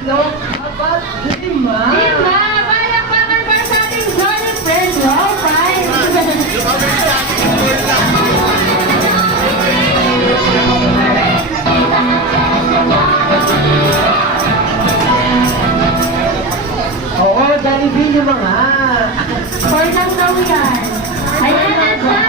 tatlo, apat, lima. Lima! Palakpakan para sa ating solid friend, Roll Five! Oo, Jollibee yung mga. Four lang daw yan. Ay, naman po.